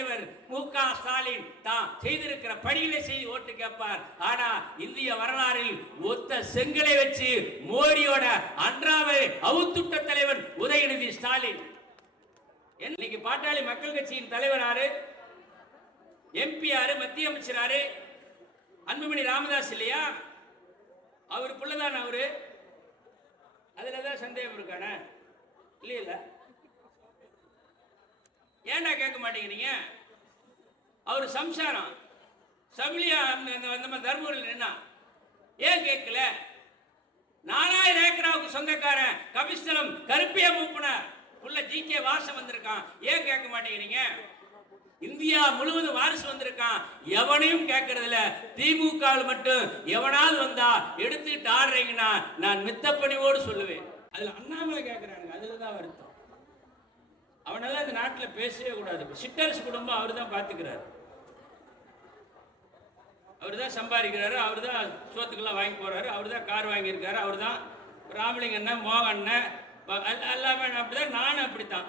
தலைவர் மு க ஸ்டாலின் தான் செய்திருக்கிற பணிகளை செய்து ஓட்டு கேட்பார். ஆனா இந்திய வரலாறில் ஒத்த செங்கலை வச்சு மோடியோட அன்றாவை அவுத்துட்ட தலைவர் உதயநிதி ஸ்டாலின். இன்னைக்கு பாட்டாளி மக்கள் கட்சியின் தலைவர் ஆறு எம்பி ஆறு மத்திய அமைச்சர் ஆறு அன்புமணி ராமதாஸ் இல்லையா? அவர் பிள்ளைதான் அவரு? அதுல தான் சந்தேகம் இருக்கானே? இல்லையில ஏன்டா கேட்க மாட்டேங்கிறீங்க? அவர் சம்சாரம். சமிலியா அந்த நம்ம தர்மபுரியில் நின்னா. ஏன் கேட்கல? நாலாயிரம் ஏக்கராவுக்கு சொந்தக்காரன் கபிஸ்தலம் கருப்பிய மூப்பனார். உள்ள ஜி கே வாசம் வந்திருக்கான். ஏன் கேட்க மாட்டேங்கிறீங்க? இந்தியா முழுவதும் வாரிசு வந்திருக்கான். எவனையும் கேட்கறது இல்ல திமுக மட்டும் எவனாவது வந்தா எடுத்துட்டு ஆடுறீங்கன்னா நான் மித்த பணிவோடு சொல்லுவேன். அதுல அண்ணாமலை கேட்கிறாங்க அதுல தான் வருத்தம் அவனெல்லாம் இந்த நாட்டில் பேசவே கூடாது. சிட்டர்ஸ் குடும்பம் அவர் தான் பாத்துக்கிறாரு. அவர் தான் சம்பாதிக்கிறாரு அவர் தான் சோத்துக்கெல்லாம் வாங்கி போகிறாரு அவர் தான் கார் வாங்கியிருக்காரு அவர் தான் ராமலிங்க அண்ணன் மோகன் அண்ணன் எல்லாமே அப்படிதான் நானும் அப்படித்தான்.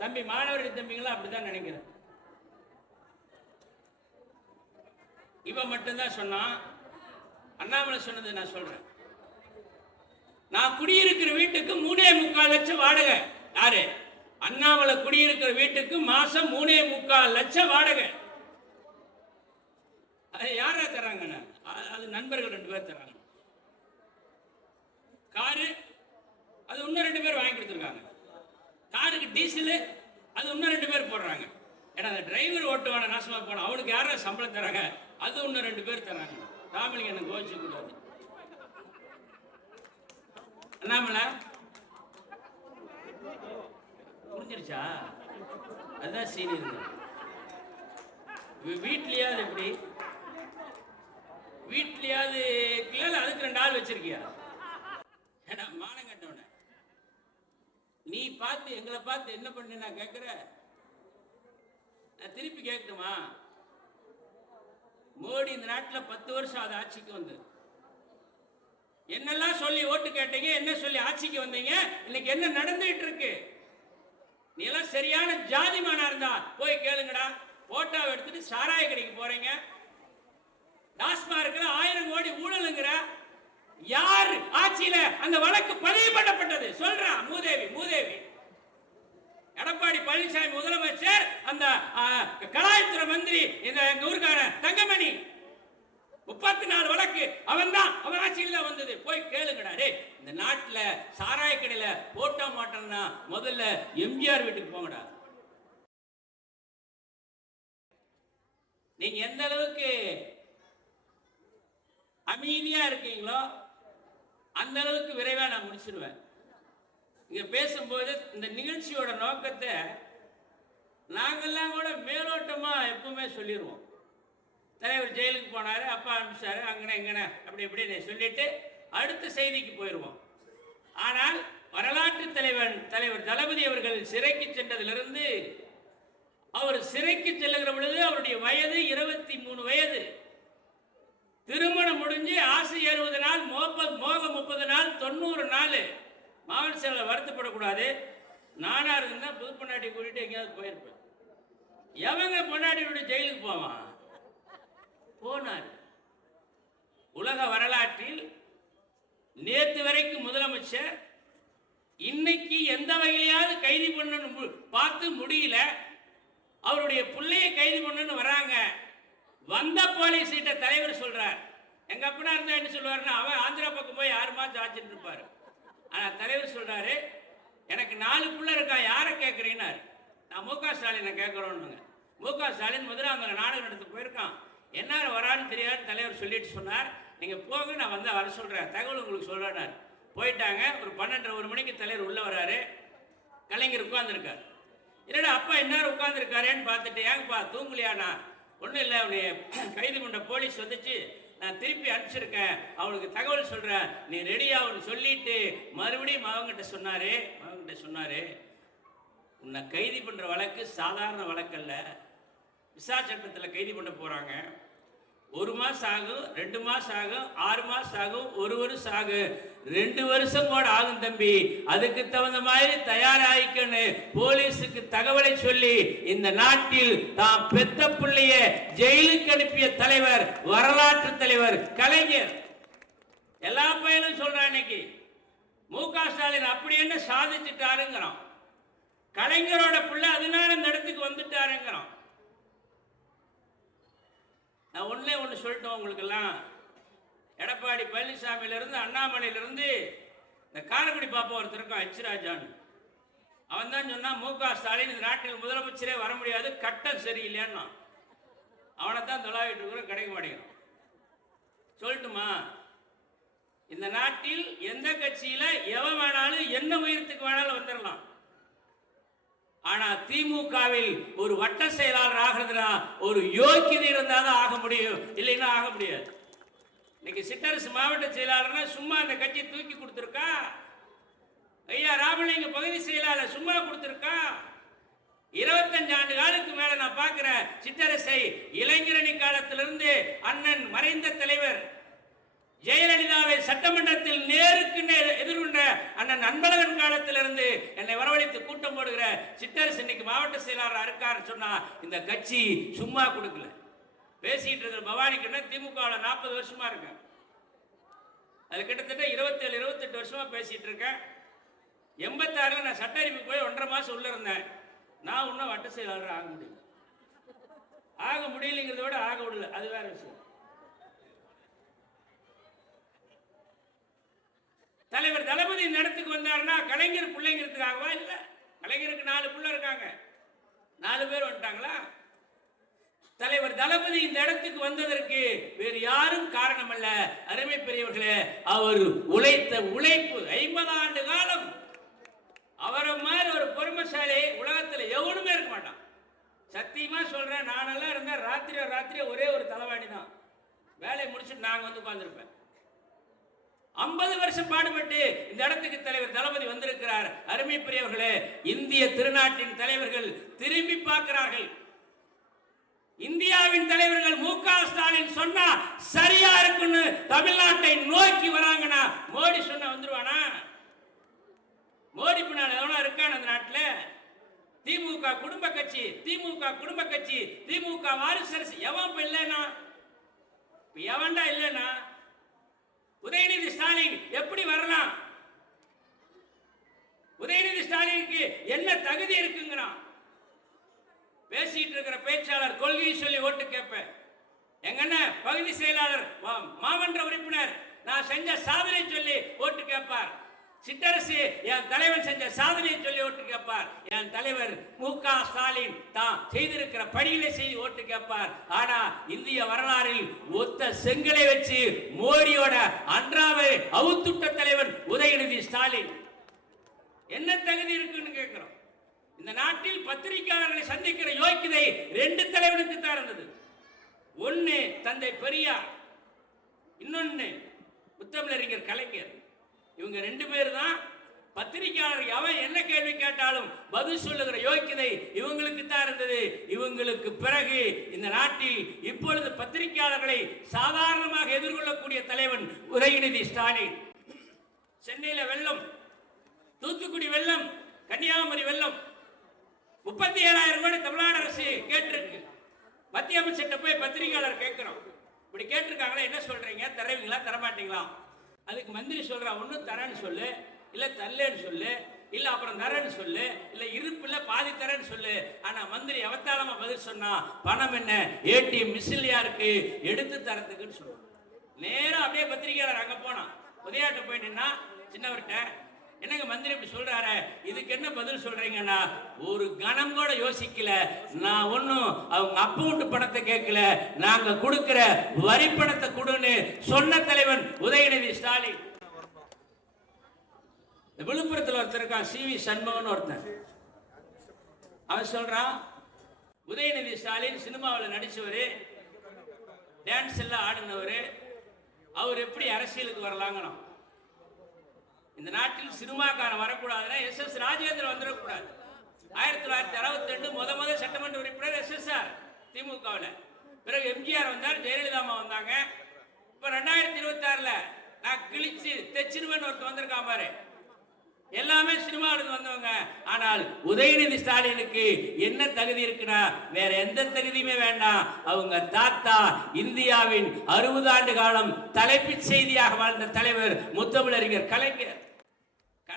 தம்பி மாணவர்கள் தம்பிங்களாம் அப்படிதான் நினைக்கிறேன். இவன் மட்டும்தான் சொன்னான். அண்ணாமலை சொன்னது நான் சொல்றேன். நான் குடியிருக்கிற வீட்டுக்கு மூணே முக்கால் லட்சம் வாடகை. யாரு? அண்ணாமலை குடியிருக்கிற வீட்டுக்கு மாசம் மூணே முக்கால் லட்சம் வாடகை. அது யாரா தராங்கண்ணா அது நண்பர்கள் ரெண்டு பேர் தராங்க காரு அது இன்னும் ரெண்டு பேர் வாங்கி கொடுத்துருக்காங்க. காருக்கு டீசலு அது இன்னும் ரெண்டு பேர் போடுறாங்க. ஏன்னா அந்த டிரைவர் ஓட்டுவான நாசமாக போன அவனுக்கு யாரா சம்பளம் தராங்க அது இன்னும் ரெண்டு பேர் தராங்க ராமலிங்க எனக்கு கோச்சு கூடாது அண்ணாமலை புரிஞ்சிருச்சா அதுதான் சீனியர் வீட்லயாவது எப்படி? வீட்லயாவது இல்ல அதுக்கு ரெண்டு ஆள் வச்சிருக்கியா? ஏன்னா மானம் கட்டவன நீ பார்த்து எங்களை பார்த்து என்ன பண்ணு நான் கேட்கிற? நான் திருப்பி கேட்கட்டுமா? மோடி இந்த நாட்டில் பத்து வருஷம் அது ஆட்சிக்கு வந்து என்னெல்லாம் சொல்லி ஓட்டு கேட்டீங்க என்ன சொல்லி ஆட்சிக்கு வந்தீங்க இன்னைக்கு என்ன நடந்துட்டு இருக்கு? நீ எல்லாம் சரியான ஜாதிமானா இருந்தா போய் கேளுங்கடா. போட்டோவை எடுத்துட்டு சாராய கடைக்கு போறீங்க. டாஸ்மார்க்ல ஆயிரம் கோடி ஊழலுங்கிற யார் ஆட்சியில அந்த வழக்கு பதிவு பண்ணப்பட்டது? சொல்றா மூதேவி மூதேவி. எடப்பாடி பழனிசாமி முதலமைச்சர் அந்த ஆ, கலாய்த்துறை மந்திரி இந்த எங்க ஊருக்கான தங்கமணி நாலு வழக்கு. அவன் தான் அவன் ஆட்சியில் வந்தது. போய் கேளுங்கடா. டேய் இந்த நாட்டுல சாராய கடையில் போட்டா மாட்டோம்னா முதல்ல எம்ஜிஆர் வீட்டுக்கு போங்கடா. நீங்க எந்த அளவுக்கு அமைதியா இருக்கீங்களோ அந்த அளவுக்கு விரைவா நான் முடிச்சிடுவேன் இங்க பேசும்போது இந்த நிகழ்ச்சியோட நோக்கத்தை நாங்கெல்லாம் கூட மேலோட்டமா எப்பவுமே சொல்லிடுவோம் தலைவர் ஜெயிலுக்கு போனார் அப்பா அனுப்பிச்சாரு அங்கன இங்கன அப்படி இப்படின்னு சொல்லிட்டு அடுத்த செய்திக்கு போயிடுவோம் ஆனால் வரலாற்று தலைவன் தலைவர் தளபதி அவர்கள் சிறைக்கு சென்றதிலிருந்து அவர் சிறைக்கு செல்லுகிற பொழுது அவருடைய வயது இருபத்தி மூணு வயது. திருமணம் முடிஞ்சு ஆசை அறுபது நாள் மோப்ப மோகம் முப்பது நாள் தொண்ணூறு நாள். மாவட்ட செயலர் வருத்தப்படக்கூடாது. நானாக இருந்தால் புது பொண்டாட்டி கூட்டிகிட்டு எங்கேயாவது போயிருப்பேன். எவங்க பொண்டாட்டியோட ஜெயிலுக்கு போவான்? போனார். உலக வரலாற்றில் நேற்று வரைக்கும் முதலமைச்சர் இன்னைக்கு எந்த வகையிலாவது கைது பண்ணணும் மு- பார்த்து முடியல. அவருடைய பிள்ளைய கைது பண்ணணும்னு வராங்க. வந்த போலீஸ் சீட்டை தலைவர் சொல்றார். எங்க அப்பனா இருந்தா என்ன சொல்லுவாருன்னா அவன் ஆந்திரா பக்கம் போய் ஆறு மாதம் ஆச்சுட்டு இருப்பாரு. ஆனா தலைவர் சொல்றாரு எனக்கு நாலு புள்ள இருக்கா யாரை கேட்குறீன்னாரு நான் மு க ஸ்டாலினை கேட்குறோன்னுங்க மு க ஸ்டாலின் மதுராந்தக நாடகம் நடத்த போயிருக்கான். என்ன வரான்னு தெரியாது தலைவர் சொல்லிட்டு சொன்னார். நீங்கள் போக நான் வந்து வர சொல்கிறேன் தகவல் உங்களுக்கு சொல்றேன்னாரு. போயிட்டாங்க. ஒரு பன்னெண்டரை ஒரு மணிக்கு தலைவர் உள்ளே வராரு. கலைஞர் உட்காந்துருக்கார் என்னடா அப்பா இந்நேரம் உட்காந்துருக்காரேன்னு பார்த்துட்டு ஏங்கப்பா தூங்கலையாண்ணா? ஒன்றும் இல்லை அவனை கைது கொண்ட போலீஸ் வந்துச்சு. நான் திருப்பி அனுப்பிச்சிருக்கேன். அவனுக்கு தகவல் சொல்கிறேன் நீ ரெடியா அவனு சொல்லிட்டு மறுபடியும் மகன்கிட்ட சொன்னாரு. மகன்கிட்ட சொன்னாரு உன்னை கைது பண்ணுற வழக்கு சாதாரண வழக்கல்ல. விசா சட்டத்தில் கைது பண்ண போகிறாங்க ஒரு மாதம் ஆகும் ரெண்டு மாதம் ஆகும் ஆறு மாதம் ஆகும் ஒரு வருஷம் ஆகும். ரெண்டு வருஷம் கூட ஆகும் தம்பி. அதுக்கு தகுந்த மாதிரி தயாராகிக்கணும் போலீஸுக்கு தகவலை சொல்லி இந்த நாட்டில் தாம் பெத்த பிள்ளைய ஜெயிலுக்கு அனுப்பிய தலைவர் வரலாற்று தலைவர் கலைஞர். எல்லா பையனும் சொல்றான் இன்னைக்கு. மு க ஸ்டாலின் அப்படி என்ன சாதிச்சுட்டாருங்கிறான். கலைஞரோட பிள்ளை அதனால இந்த இடத்துக்கு வந்துட்டாருங்கிறான். நான் ஒன்றே ஒன்று சொல்லிட்டோம் உங்களுக்கெல்லாம். எடப்பாடி பழனிசாமியிலேருந்து அண்ணாமலையிலேருந்து இந்த காரைக்குடி பாப்பா ஒருத்தர் இருக்கான் எச் ராஜான்னு அவன் தான் சொன்னான் மு க ஸ்டாலின் இந்த நாட்டில் முதலமைச்சரே வர முடியாது கட்டம் சரியில்லையான்னா. அவனை தான் தொலாவிட்டு இருக்கிறோம் கிடைக்க மாட்டேங்கிறான் சொல்லட்டுமா? இந்த நாட்டில் எந்த கட்சியில் எவன் வேணாலும் என்ன உயரத்துக்கு வேணாலும் வந்துடலாம் ஆனா திமுகவில் ஒரு வட்ட செயலாளர் ஆகிறதுனா ஒரு யோக்கியதை இருந்தால் தான் ஆக முடியும். இல்லைன்னா ஆக முடியாது. இன்னைக்கு சிட்டரசு மாவட்ட செயலாளர்னா சும்மா அந்த கட்சியை தூக்கி கொடுத்துருக்கா? ஐயா ராமலிங்க பகுதி செயலாளர் சும்மா கொடுத்துருக்கா? இருபத்தஞ்சு ஆண்டு காலத்துக்கு மேல நான் பார்க்கிறேன் சித்தரசை இளைஞரணி காலத்திலிருந்து அண்ணன் மறைந்த தலைவர். ஜெயலலிதாவை சட்டமன்றத்தில் நேருக்கு நேர் எதிர்கொண்ட அண்ணன் அன்பழகன் காலத்திலிருந்து என்னை வரவழைத்து கூட்டம் போடுகிற சித்தரசு இன்னைக்கு மாவட்ட செயலாளர் இருக்காரு சொன்னா இந்த கட்சி சும்மா கொடுக்கல. பேசிட்டு இருக்கிற பவானி கண்ணன் திமுகவில் நாற்பது வருஷமா இருக்கேன். அது கிட்டத்தட்ட இருபத்தேழு இருபத்தெட்டு வருஷமா பேசிட்டு இருக்கேன். எண்பத்தாறுல நான் சட்ட அறிவு போய் ஒன்றரை மாசம் உள்ள இருந்தேன். நான் இன்னும் வட்ட செயலாளர் ஆக முடியல. ஆக முடியலைங்கிறத விட ஆக விடல. அது வேற விஷயம். தலைவர் தளபதி இந்த இடத்துக்கு வந்தாருன்னா கலைஞர் பிள்ளைங்கிறதுக்காகவா இல்லை? கலைஞருக்கு நாலு பிள்ளை இருக்காங்க. நாலு பேர் வந்துட்டாங்களா? தலைவர் தளபதி இந்த இடத்துக்கு வந்ததற்கு வேறு யாரும் காரணம் அல்ல அருமை பெரியவர்களே அவர் உழைத்த உழைப்பு ஐம்பது ஆண்டு காலம். அவரை மாதிரி ஒரு பொறுமைசாலி உலகத்தில் எவனுமே இருக்க மாட்டான். சத்தியமா சொல்றேன் நானெல்லாம் இருந்தேன் ராத்திரி ராத்திரியோ ஒரே ஒரு தலைவாணி தான். வேலையை முடிச்சுட்டு நாங்கள் வந்து உட்காந்துருப்பேன் ஐம்பது வருஷம் பாடுபட்டு இந்த இடத்துக்கு தலைவர் தளபதி வந்திருக்கிறார். அருமை பெரியவர்களே இந்திய திருநாட்டின் தலைவர்கள் திரும்பி பார்க்கிறார்கள். இந்தியாவின் தலைவர்கள் மு க ஸ்டாலின் சொன்னா சரியா இருக்குன்னு தமிழ்நாட்டை நோக்கி வராங்கன்னா மோடி சொன்ன வந்துருவானா? மோடி பின்னால் எவனா இருக்கான் அந்த நாட்டில்? திமுக குடும்ப கட்சி திமுக குடும்ப கட்சி திமுக வாரிசு எவன் இப்போ இல்லைன்னா? இப்போ எவன்டா இல்லைன்னா? உதயநிதி ஸ்டாலின் எப்படி வரலாம்? உதயநிதி ஸ்டாலினுக்கு என்ன தகுதி இருக்குங்கிறான்? பேசிட்டு இருக்கிற பேச்சாளர் கொள்கையை சொல்லி ஓட்டு கேட்பேன். எங்க அண்ணன் பகுதி செயலாளர் மா- மாமன்ற உறுப்பினர் நான் செஞ்ச சாதனை சொல்லி ஓட்டு கேட்பார். சித்தரசு என் தலைவன் செஞ்ச சாதனையை சொல்லி ஓட்டு கேட்பார் என் தலைவர் மு. க. ஸ்டாலின் தான் செய்திருக்கிற பணிகளை செய்து ஓட்டு கேட்பார் ஆனா இந்திய வரலாறில் ஒத்த செங்கலை வச்சு மோடியோட அன்றாவை அவுத்துட்ட தலைவன் உதயநிதி ஸ்டாலின். என்ன தகுதி இருக்குன்னு கேட்கிறோம். இந்த நாட்டில் பத்திரிகையாளர்களை சந்திக்கிற யோக்கியதை ரெண்டு தலைவனுக்கு தான் இருந்தது. ஒன்னு தந்தை பெரியார் இன்னொன்னு முத்தமிழறிஞர் கலைஞர். இவங்க ரெண்டு பேர் தான் பத்திரிகையாளர். எவன் என்ன கேள்வி கேட்டாலும் பதில் சொல்லுகிற யோக்கியதை இவங்களுக்கு தான் இருந்தது. இவங்களுக்கு பிறகு இந்த நாட்டில் இப்பொழுது பத்திரிகையாளர்களை சாதாரணமாக எதிர்கொள்ளக்கூடிய தலைவன் உதயநிதி ஸ்டாலின். சென்னையில் வெள்ளம் தூத்துக்குடி வெள்ளம் கன்னியாகுமரி வெள்ளம். முப்பத்தி ஏழாயிரம் கோடி தமிழ்நாடு அரசு கேட்டிருக்கு. மத்திய அமைச்சர்கிட்ட போய் பத்திரிகையாளர் கேட்கிறோம் இப்படி கேட்டிருக்காங்களே என்ன சொல்றீங்க? தருவீங்களா? தரமாட்டீங்களா? அதுக்கு மந்திரி சொல்றா ஒன்றும் தரேன்னு சொல்லு இல்லை தரலன்னு சொல்லு இல்லை அப்புறம் தரேன்னு சொல்லு இல்லை இருப்பில் பாதி தரேன்னு சொல்லு. ஆனால் மந்திரி அவத்தாளமா பதில் சொன்னா பணம் என்ன? ஏடிஎம் மிஸ்லையா இருக்கு எடுத்து தரத்துக்குன்னு சொல்லுவோம் நேரம் அப்படியே பத்திரிக்கையாளர் அங்கே போனான். உதயாட்ட போயிட்டுன்னா சின்னவர்கிட்ட என்னங்க மந்திரி இப்படி சொல்றாரு? இதுக்கு என்ன பதில் சொல்றீங்கன்னா ஒரு கணம் கூட யோசிக்கல. நான் ஒன்றும் அவங்க அப்பா வீட்டு பணத்தை கேட்கல. நாங்க கொடுக்கிற வரி பணத்தை கொடுன்னு சொன்ன தலைவன் உதயநிதி ஸ்டாலின். விழுப்புரத்தில் ஒருத்தர் இருக்கான் சி வி சண்முகன் ஒருத்தன். அவன் சொல்றான் உதயநிதி ஸ்டாலின் சினிமாவில் நடிச்சவர் டான்ஸ் எல்லாம் ஆடினவர் அவர் எப்படி அரசியலுக்கு வரலாங்கணும். இந்த நாட்டில் சினிமாக்காரன் வரக்கூடாதுன்னா எஸ் எஸ் ராஜேந்திரன் வந்துடக்கூடாது. ஆயிரத்தி தொள்ளாயிரத்தி அறுபத்தி ரெண்டு முத முத சட்டமன்ற உறுப்பினர் எஸ் எஸ் ஆர் திமுகவில். பிறகு எம்ஜிஆர் வந்தார் ஜெயலலிதா அம்மா வந்தாங்க. இப்போ ரெண்டாயிரத்தி இருபத்தி ஆறில் நான் கிழிச்சு தெச்சிருவன் ஒருத்தர் வந்திருக்கான் பாரு. எல்லாமே சினிமாவிலிருந்து வந்தவங்க. ஆனால் உதயநிதி ஸ்டாலினுக்கு என்ன தகுதி இருக்குன்னா வேற எந்த தகுதியுமே வேண்டாம். அவங்க தாத்தா இந்தியாவின் அறுபது ஆண்டு காலம் தலைப்புச் செய்தியாக வாழ்ந்த தலைவர் முத்தமிழறிஞர் கலைஞர்.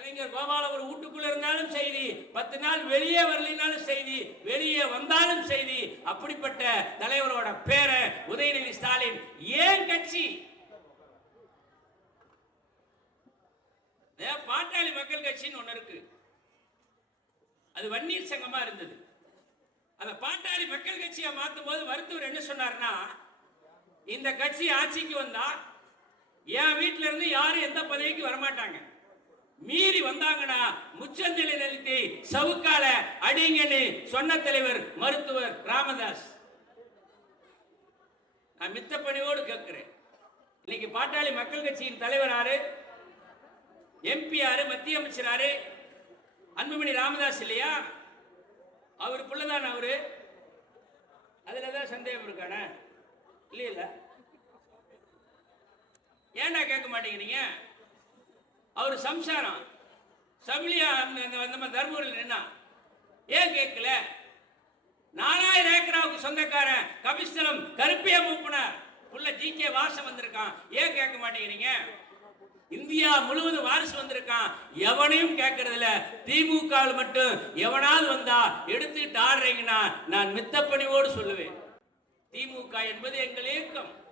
கலைஞர் கோபால ஒரு வீட்டுக்குள்ள இருந்தாலும் செய்தி பத்து நாள் வெளியே வரலினாலும் செய்தி வெளியே வந்தாலும் செய்தி. அப்படிப்பட்ட தலைவரோட பேரை உதயநிதி ஸ்டாலின் ஏன் கட்சி? பாட்டாளி மக்கள் கட்சின்னு ஒண்ணு இருக்கு. அது வன்னியர் சங்கமா இருந்தது. அந்த பாட்டாளி மக்கள் கட்சியை மாற்றும் போது மருத்துவர் என்ன சொன்னார்னா இந்த கட்சி ஆட்சிக்கு வந்தா என் வீட்டில இருந்து யாரும் எந்த பதவிக்கு வரமாட்டாங்க. மீறி வந்தாங்கன்னா முச்சந்திலை நிறுத்தி சவுக்கால அடிங்கன்னு சொன்ன தலைவர் மருத்துவர் ராமதாஸ். நான் மித்த பணியோடு கேட்கிறேன். இன்னைக்கு பாட்டாளி மக்கள் கட்சியின் தலைவர் ஆறு எம்பி ஆறு மத்திய அமைச்சர் ஆறு அன்புமணி ராமதாஸ் இல்லையா? அவர் பிள்ளைதான் அவரு? அதுல தான் சந்தேகம் இருக்கானே? இல்லையில ஏன்டா கேட்க மாட்டேங்கிறீங்க? அவர் சம்சாரம். சமிலியா நம்ம தர்மபுரியில் நின்னா ஏன் கேட்கல? நாலாயிரம் ஏக்கராவுக்கு சொந்தக்காரன் கபிஸ்தலம் கருப்பிய மூப்பினார். உள்ள ஜி கே வாசம் வந்திருக்கான். ஏன் கேட்க மாட்டேங்கிறீங்க? இந்தியா முழுவதும் வாரிசு வந்திருக்கான். எவனையும் கேட்கறது இல்ல திமுக மட்டும் எவனாவது வந்தா எடுத்துக்கிட்டு ஆடுறீங்கன்னா நான் மித்த பணிவோடு சொல்லுவேன். திமுக என்பது எங்கள் இயக்கம்.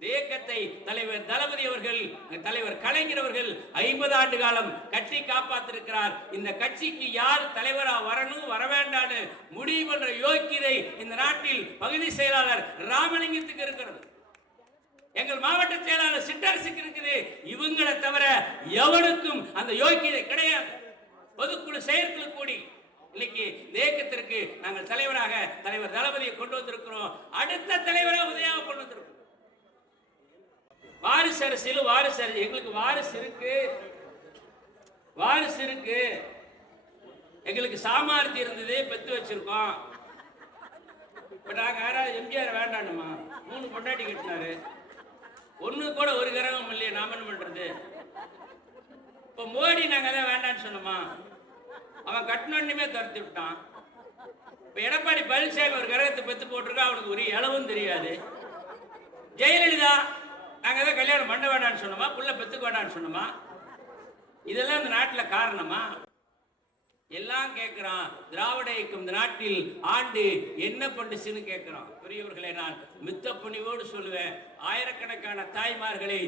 இயக்கத்தை தலைவர் தளபதி அவர்கள் தலைவர் கலைஞர் அவர்கள் ஐம்பது ஆண்டு காலம் கட்சி காப்பாத்திருக்கிறார். இந்த கட்சிக்கு யார் தலைவரா வரணும் வர வேண்டான்னு முடிவு பண்ற யோக்கியதை இந்த நாட்டில் பகுதி செயலாளர் ராமலிங்கத்துக்கு இருக்கிறது. எங்கள் மாவட்ட செயலாளர் சிட்டரசுக்கு இருக்குது. இவங்களை தவிர எவனுக்கும் அந்த யோக்கியதை கிடையாது. பொதுக்குழு செயற்குழு கூடி. இன்னைக்கு தேக்கத்திற்கு நாங்கள் தலைவராக தலைவர் தளபதியை கொண்டு வந்திருக்கிறோம். அடுத்த தலைவராக உதயாக கொண்டு வந்திருக்கிறோம். வாரிசு அரசியல் வாரிசு அரசியல் எங்களுக்கு வாரிசு இருக்கு. வாரிசு இருக்கு. எங்களுக்கு சாமார்த்தி இருந்தது பெத்து வச்சிருக்கோம். இப்ப நாங்க யாராவது எம்ஜிஆர் வேண்டாண்டுமா மூணு பொண்டாட்டி கட்டினாரு. ஒண்ணு கூட ஒரு கிரகம் இல்லையே நாம என்ன பண்றது? இப்ப மோடி நாங்க தான் வேண்டாம்னு சொன்னோமா? அவன் கட்டணுமே துரத்தி விட்டான். இப்ப எடப்பாடி பழனிசாமி ஒரு கிரகத்தை பெத்து போட்டிருக்கா அவனுக்கு ஒரு இளவும் தெரியாது. ஜெயலலிதா நாங்கள் ஏதோ கல்யாணம் பண்ண வேண்டாம்னு சொன்னோமா? புள்ள பெத்துக்க வேண்டாம்னு சொன்னோமா? இதெல்லாம் இந்த நாட்டில் காரணமா? எல்லாம் கேட்கிறான் திராவிட இயக்கம் இந்த நாட்டில் ஆண்டு என்ன பண்ணுச்சுன்னு கேட்கிறான் பெரியவர்களை நான் மித்த பணிவோடு சொல்லுவேன். ஆயிரக்கணக்கான தாய்மார்களை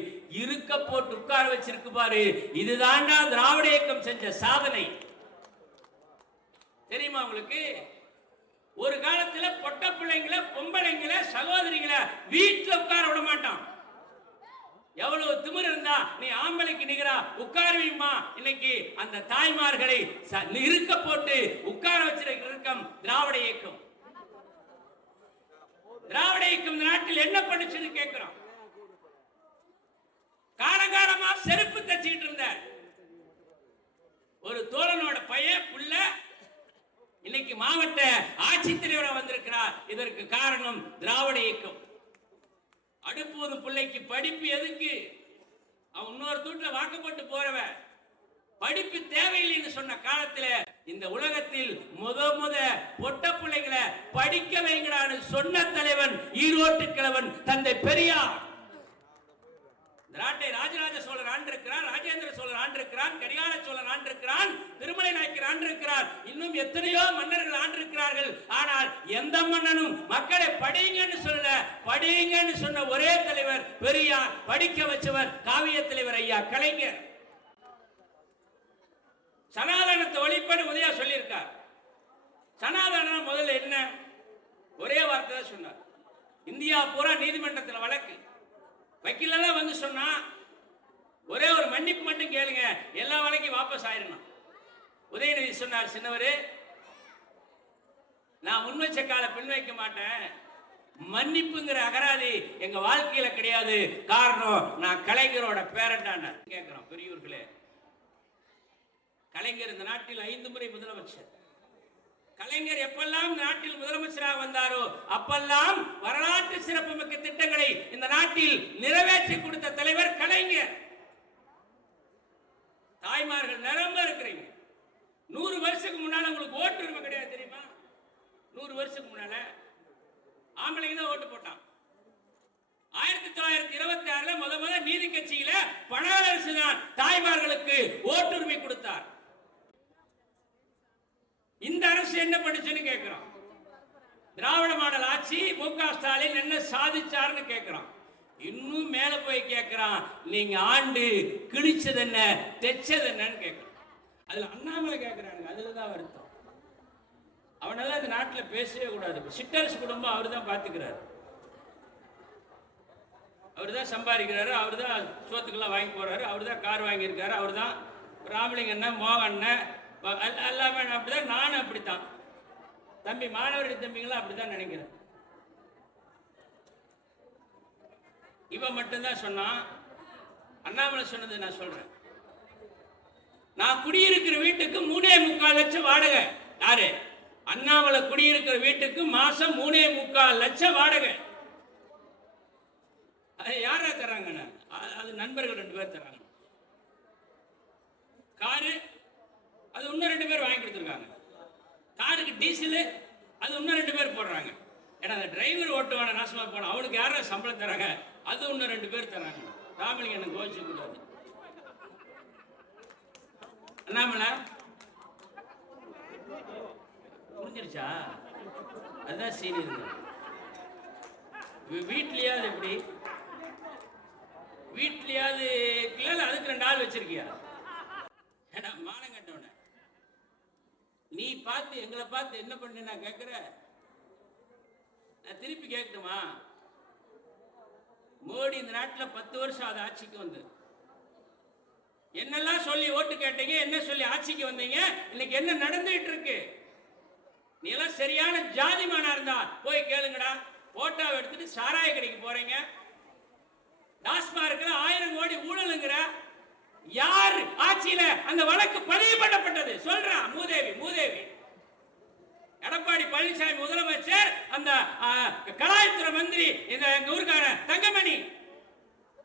இருக்க போட்டு உட்கார வச்சிருக்கு பாரு. இதுதான்டா திராவிட இயக்கம் செஞ்ச சாதனை. தெரியுமா உங்களுக்கு? ஒரு காலத்துல பொட்ட பிள்ளைங்களை பொம்பளைங்களை சகோதரிகளை வீட்டில் உட்கார விட மாட்டான். எவ்வளவு திமிர் இருந்தா நீ ஆம்பளைக்கு நிகரா உட்காருவீமா இன்னைக்கு அந்த தாய்மார்களை இருக்க போட்டு உட்கார வச்சிருக்க இருக்கம் திராவிட இயக்கம். திராவிட இயக்கம் இந்த நாட்டில் என்ன பண்ணுச்சுன்னு கேட்கிறோம் காலகாலமா செருப்பு தச்சுக்கிட்டு இருந்த ஒரு தோழனோட பையன் புள்ள இன்னைக்கு மாவட்ட ஆட்சித்தலைவராக வந்திருக்கிறார். இதற்கு காரணம் திராவிட இயக்கம். அடுப்போது பிள்ளைக்கு படிப்பு எதுக்கு? அவன் இன்னொரு தூட்டில் வாக்கப்பட்டு போறவன். படிப்பு தேவையில்லைன்னு சொன்ன காலத்துல இந்த உலகத்தில் முத முத பொட்ட பிள்ளைகளை படிக்க வைங்கடான்னு சொன்ன தலைவன் ஈரோட்டு கிழவன் தந்தை பெரியார். நாட்டை ராஜராஜ சோழர் ஆண்டிருக்கிறார் ராஜேந்திர சோழர் ஆண்டிருக்கிறார் கரிகால சோழர் ஆண்டிருக்கிறான் திருமலை நாயக்கர் ஆண்டிருக்கிறார். இன்னும் எத்தனையோ மன்னர்கள் ஆண்டிருக்கிறார்கள். ஆனால் எந்த மன்னனும் மக்களை படிங்கன்னு சொல்லல படிங்கன்னு சொன்ன ஒரே தலைவர் பெரியார் படிக்க வச்சவர் காவிய தலைவர் ஐயா கலைஞர். சனாதனத்தை ஒழிப்பன்னு உதயா சொல்லியிருக்கார். சனாதனம் முதல்ல என்ன? ஒரே வார்த்தை தான் சொன்னார். இந்தியா பூரா நீதிமன்றத்தில் வழக்கு. வக்கீலெல்லாம் வந்து சொன்னா ஒரே ஒரு மன்னிப்பு மட்டும் கேளுங்க எல்லா வழக்கையும் வாபஸ் ஆயிடணும் உதயநிதி சொன்னார் சின்னவர் நான் முன் வச்ச பின் வைக்க மாட்டேன். மன்னிப்புங்கிற அகராதி எங்க வாழ்க்கையில கிடையாது. காரணம் நான் கலைஞரோட பேரண்டான கேட்கிறோம் பெரியூர்களே. கலைஞர் இந்த நாட்டில் ஐந்து முறை முதலமைச்சர். கலைஞர் எப்பெல்லாம் நாட்டில் முதலமைச்சராக வந்தாரோ அப்பெல்லாம் வரலாற்று சிறப்புமிக்க திட்டங்களை இந்த நாட்டில் நிறைவேற்றி கொடுத்த தலைவர் கலைஞர். தாய்மார்கள் நிரம்ப இருக்கிறீங்க. நூறு வருஷத்துக்கு முன்னால உங்களுக்கு ஓட்டு உரிமை கிடையாது தெரியுமா? நூறு வருஷத்துக்கு முன்னால. ஆம்பளைங்க தான் ஓட்டு போட்டான். ஆயிரத்தி தொள்ளாயிரத்தி இருபத்தி ஆறுல முத முத நீதி கட்சியில பணாரசு தான் தாய்மார்களுக்கு ஓட்டுரிமை கொடுத்தார். இந்த அரசு என்ன பண்ணுச்சுன்னு கேட்கிறோம் திராவிட மாடல் ஆட்சி மு க ஸ்டாலின் என்ன சாதிச்சாருன்னு கேட்கிறோம் இன்னும் மேல போய் கேட்கிறான் நீங்க ஆண்டு கிழிச்சது என்ன தைச்சது என்னன்னு கேட்கிறான் அதுல அண்ணாமலை கேட்கிறாங்க அதுல தான் வருத்தம். அவனெல்லாம் இந்த நாட்டில் பேசவே கூடாது. சிட்டரசு குடும்பம் அவர் தான் பாத்துக்கிறாரு. அவர் தான் சம்பாதிக்கிறாரு அவர் தான் சோத்துக்கெல்லாம் வாங்கி போறாரு அவர் தான் கார் வாங்கியிருக்காரு அவர் தான் ராமலிங்கண்ணன் மோகண்ணன் ப- எல்லாமே அப்படிதான் நானும் அப்படித்தான். தம்பி மாணவர்கள் தம்பிங்களாம் அப்படிதான் நினைக்கிறேன். இவன் மட்டும்தான் சொன்னான் அண்ணாமலை சொன்னது நான் சொல்றேன். நான் குடியிருக்கிற வீட்டுக்கு மூணே முக்கால் லட்சம் வாடகை. யாரு? அண்ணாமலை குடியிருக்கிற வீட்டுக்கு மாசம் மூணே முக்கால் லட்சம் வாடகை. அது யாரா தராங்கண்ணா அது நண்பர்கள் ரெண்டு பேர் தராங்க காரு அது இன்னும் ரெண்டு பேர் வாங்கி கொடுத்துருக்காங்க. காருக்கு டீசலு அது இன்னும் ரெண்டு பேர் போடுறாங்க. ஏன்னா அந்த டிரைவர் ஓட்டுவான நாசமாக போன அவனுக்கு யாரும் சம்பளம் தராங்க? அது இன்னும் ரெண்டு பேர் தராங்க. ராமலிங்க எனக்கு கோவிச்சு கூடாது அண்ணாமலை புரிஞ்சிருச்சா? அதுதான் சீனியர் வீட்லயாவது எப்படி? வீட்லயாவது இல்லை அதுக்கு ரெண்டு ஆள் வச்சிருக்கியா? ஏடா மாலை நீ பார்த்து எங்களை பார்த்து என்ன பண்ண நான் கேட்கிற நான் திருப்பி கேட்கட்டுமா? மோடி இந்த நாட்டில் பத்து வருஷம் அது ஆட்சிக்கு வந்து. என்னெல்லாம் சொல்லி ஓட்டு கேட்டீங்க என்ன சொல்லி ஆட்சிக்கு வந்தீங்க இன்னைக்கு என்ன நடந்துட்டு இருக்கு? நீ எல்லாம் சரியான ஜாதிமானா இருந்தா போய் கேளுங்கடா. போட்டோவை எடுத்துட்டு சாராய கடைக்கு போறீங்க. டாஸ்மார்க்ல ஆயிரம் கோடி ஊழலுங்கிற யார் ஆட்சியில அந்த வழக்கு பதிவு பண்ணப்பட்டது? சொல்றா மூதேவி மூதேவி. எடப்பாடி பழனிசாமி முதலமைச்சர் அந்த கலாயத்துறை மந்திரி இந்த எங்க ஊருக்கான தங்கமணி.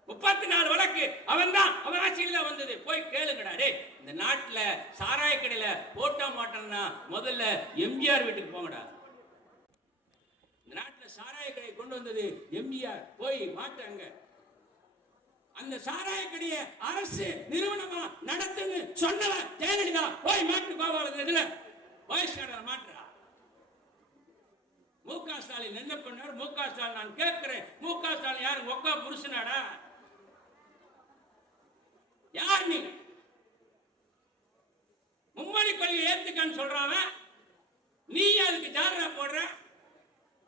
முப்பத்தி நாலு வழக்கு அவன் தான் அவன் ஆட்சியில் தான் வந்தது. போய் கேளுங்கடா இந்த நாட்டுல சாராய கடையில் போட்டா மாட்டோம்னா முதல்ல எம்ஜிஆர் வீட்டுக்கு போங்கடா. இந்த நாட்டில் சாராய கடையை கொண்டு வந்தது எம்ஜிஆர். போய் மாட்டாங்க அந்த சாராய கடையை அரசு நிறுவனமா நடத்துன்னு சொன்னவ ஜெயலலிதா போய் மாட்டு கோபால இதுல வயசாளர் மாற்றா மு க ஸ்டாலின் என்ன பண்ணார்? மு க ஸ்டாலின் நான் கேட்கிறேன். மு க ஸ்டாலின் யாரு? ஒக்கா புருஷனாடா? யார் நீ மும்மொழி கொள்கை ஏத்துக்கன்னு சொல்றான் நீ அதுக்கு ஜாரா போடுற?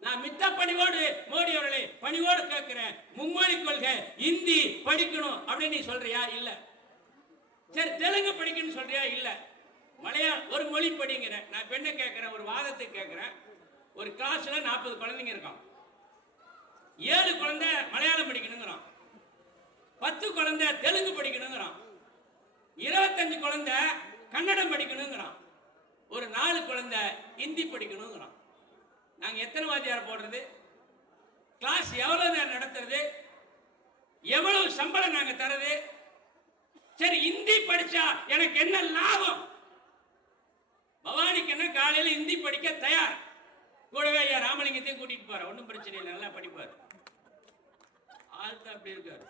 நான் மித்த பணிவோடு மோடி அவர்களை பணிவோடு கேட்கிறேன். மும்மொழி கொள்கை இந்தி படிக்கணும் அப்படின்னு நீ சொல்றியா? இல்ல. சரி தெலுங்கு படிக்கணும்னு சொல்றியா? இல்ல. மலையாளம் ஒரு மொழி படிங்கிற நான் பெண்ணை கேட்கிறேன்? ஒரு வாதத்தை கேட்கிறேன். ஒரு கிளாஸ்ல நாற்பது குழந்தைங்க இருக்கான் ஏழு குழந்தை மலையாளம் படிக்கணுங்கிறான் பத்து குழந்தை தெலுங்கு படிக்கணுங்கிறான் இருபத்தஞ்சு குழந்தை கன்னடம் படிக்கணுங்கிறான் ஒரு நாலு குழந்தை ஹிந்தி படிக்கணுங்கிறான் நாங்கள் எத்தனை வாத்தியார் போடுறது? கிளாஸ் எவ்வளோ நேரம் நடத்துறது? எவ்வளவு சம்பளம் நாங்கள் தரது? சரி ஹிந்தி படிச்சா எனக்கு என்ன லாபம்? பவானிக்கு என்ன காலையில் ஹிந்தி படிக்க தயார்? கூடவே ஐயா ராமலிங்கத்தையும் கூட்டிட்டு போற ஒன்றும் பிரச்சனை இல்லை நல்லா படிப்பார். ஆழ்த்த அப்படி இருக்காரு.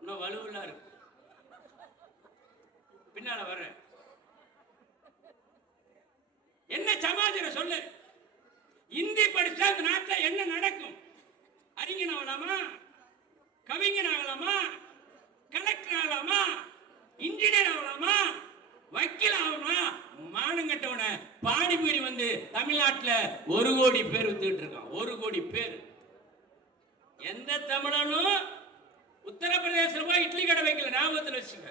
இன்னும் வலுவெல்லாம் இருக்கு. பின்னால வர்றேன். என்ன சமாச்சாரம் சொல்லு. இந்தி படிச்சா இந்த நாட்டில் என்ன நடக்கும்? அறிஞன் ஆகலாமா கவிஞன் ஆகலாமா கலெக்டர் ஆகலாமா இன்ஜினியர் ஆகலாமா வக்கீல் ஆகலாமா மானங்கட்டவன பானிபூரி வந்து தமிழ்நாட்டில் ஒரு கோடி பேர் வித்துக்கிட்டு இருக்கான். ஒரு கோடி பேர். எந்த தமிழனும் உத்தரப்பிரதேசம் போய் இட்லி கடை வைக்கல ஞாபகத்தில் வச்சுக்க.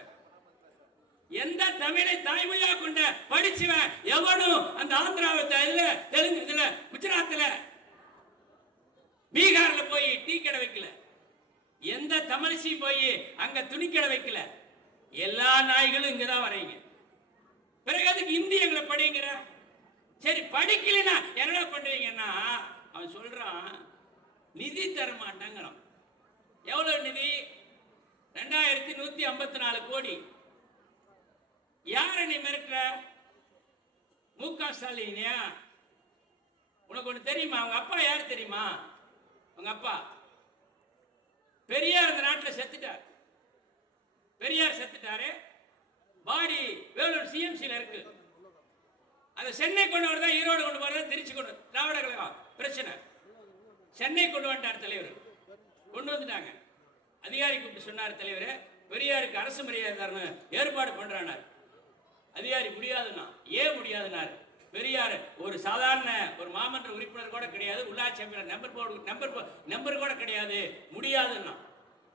எந்த தமிழை தாய்மொழியா கொண்ட படிச்சவன் எவனும் அந்த ஆந்திராவை இதுல தெலுங்கு இதுல குஜராத்ல பீகார்ல போய் டீ கடை வைக்கல. எந்த தமிழ்ச்சி போய் அங்க துணி கடை வைக்கல. எல்லா நாய்களும் இங்கதான் வரீங்க பிறகு அதுக்கு இந்தி எங்களை படிங்கிற? சரி படிக்கலைன்னா என்ன பண்ணுவீங்கன்னா அவன் சொல்றான் நிதி தர மாட்டாங்கிறான் எவ்வளவு நிதி? ரெண்டாயிரத்தி நூத்தி ஐம்பத்தி நாலு கோடி. யார நீ மிரட்டுற? மு க ஸ்டாலினியா? உனக்கு ஒண்ணு தெரியுமா? அவங்க அப்பா யார் தெரியுமா? அவங்க அப்பா. பெரியார் இந்த நாட்டில் செத்துட்டார். பெரியார் செத்துட்டாரு. பாடி வேலூர் சிஎம்சியில் இருக்கு. அதை சென்னை கொண்டு வரதா ஈரோடு கொண்டு வரதா திருச்சி கொண்டு திராவிட கழகம் பிரச்சனை. சென்னை கொண்டு வந்துட்டார் தலைவர். கொண்டு வந்துட்டாங்க. அதிகாரி கூப்பிட்டு சொன்னார் தலைவர் பெரியாருக்கு அரசு மரியாதை தரணும் ஏற்பாடு பண்றானார். அதிகாரி முடியாதுன்னா ஏன் முடியாதுனாரு பெரியார் ஒரு சாதாரண ஒரு மாமன்ற உறுப்பினர் கூட கிடையாது உள்ளாட்சி அமைப்பினர் நம்பர் போர்டு நம்பர் போ- நம்பர் கூட கிடையாது முடியாதுன்னா.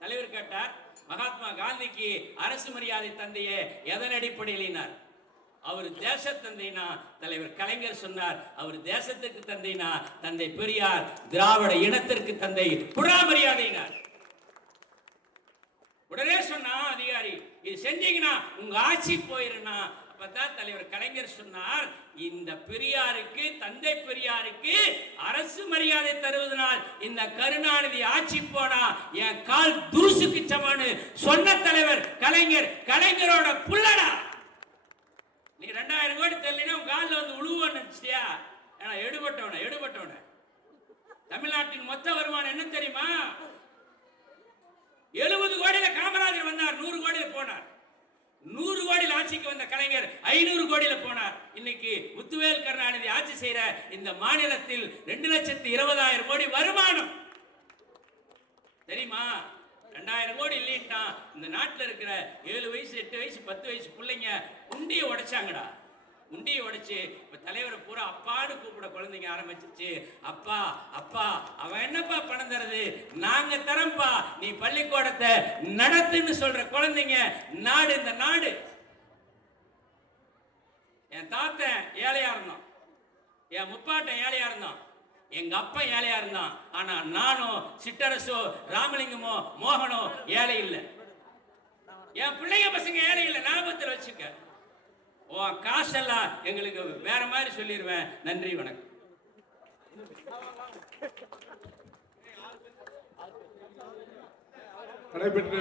தலைவர் கேட்டார் மகாத்மா காந்திக்கு அரசு மரியாதை தந்தையே எதன் அடிப்படையிலினார்? அவர் தேச தந்தைனா தலைவர் கலைஞர் சொன்னார் அவர் தேசத்துக்கு தந்தைனா தந்தை பெரியார் திராவிட இனத்திற்கு தந்தை புறாமரியாதைனார் உடனே சொன்னா அதிகாரி இது செஞ்சீங்கன்னா உங்க ஆட்சி போயிருன்னா அப்பதான் தலைவர் கலைஞர் சொன்னார் இந்த பெரியாருக்கு தந்தை பெரியாருக்கு அரசு மரியாதை தருவதனால் இந்த கருணாநிதி ஆட்சி போனா என் கால் துருசுக்கு சமானு சொன்ன தலைவர் கலைஞர் கலைஞரோட புள்ளடா. நீ ரெண்டாயிரம் கோடி தெரியலனா உன் காலில் வந்து உழுவுன்னு நினைச்சிட்டியா? ஏன்னா எடுபட்டவன எடுபட்டவன. தமிழ்நாட்டின் மொத்த வருமானம் என்ன தெரியுமா? எழுபது கோடியில காமராஜர் வந்தார் நூறு கோடியில போனார். நூறு கோடியில் ஆட்சிக்கு வந்த கலைஞர் ஐநூறு கோடியில போனார். இன்னைக்கு முத்துவேல் கருணாநிதி ஆட்சி செய்யற இந்த மாநிலத்தில் ரெண்டு லட்சத்தி இருபதாயிரம் கோடி வருமானம். தெரியுமா? ரெண்டாயிரம் கோடி இல்லைன்னா இந்த நாட்டில் இருக்கிற ஏழு வயசு எட்டு வயசு பத்து வயசு பிள்ளைங்க உண்டியை உடைச்சாங்கடா. உண்டியை உடைச்சு இப்போ தலைவரை பூரா அப்பான்னு கூப்பிட குழந்தைங்க ஆரம்பிச்சிருச்சு. அப்பா அப்பா அவன் என்னப்பா பணம் தருது? நாங்க தரம்பா நீ பள்ளிக்கூடத்தை நடத்துன்னு சொல்ற குழந்தைங்க நாடு இந்த நாடு. என் தாத்தன் ஏழையா இருந்தான். என் முப்பாட்டன் ஏழையா இருந்தான். எங்க அப்பா ஏழையா இருந்தான். ஆனா நானும் சிட்டரசோ ராமலிங்கமோ மோகனோ ஏழை இல்லை. என் பிள்ளைங்க பசங்க ஏழை இல்லை. ஞாபகத்தில் வச்சுக்க. உன் காசெல்லாம் எங்களுக்கு வேற மாதிரி சொல்லிடுவேன் நன்றி வணக்கம். நடைபெற்ற